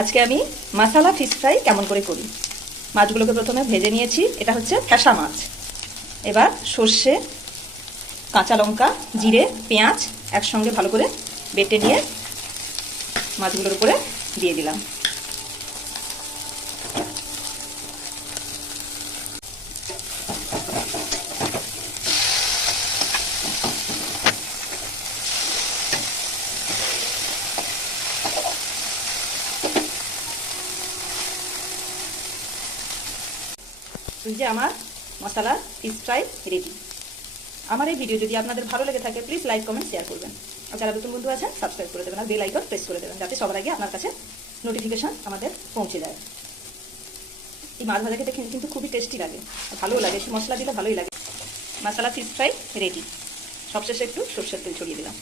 আজকে আমি মশলা fish fry কেমন করে করি। মাছগুলোকে প্রথমে ভেজে নিয়েছি, এটা হচ্ছে ফ্যাসা মাছ। এবার সর্ষে, কাঁচা লঙ্কা, জিরে, পেঁয়াজ একসঙ্গে ভালো করে বেটে নিয়ে মাছগুলোর উপরে দিয়ে দিলাম। এই যে আমার মশলা ফিশ ফ্রাই রেডি। আমার এই ভিডিও যদি আপনাদের ভালো লেগে থাকে প্লিজ লাইক, কমেন্ট, শেয়ার করবেন। আর যারা নতুন বন্ধু আছেন সাবস্ক্রাইব করে দেবেন আর বেল আইকন প্রেস করে দেবেন, যাতে সবার আগে আপনার কাছে নোটিফিকেশন আমাদের পৌঁছে যায়। এই মাছ ভাজা খেতে কিন্তু খুবই টেস্টি লাগে, ভালোও লাগে, মশলা দিলে ভালোই লাগে। মশলা ফিশ ফ্রাই রেডি। সবশেষে একটু সরষের তেল ছড়িয়ে দিলাম।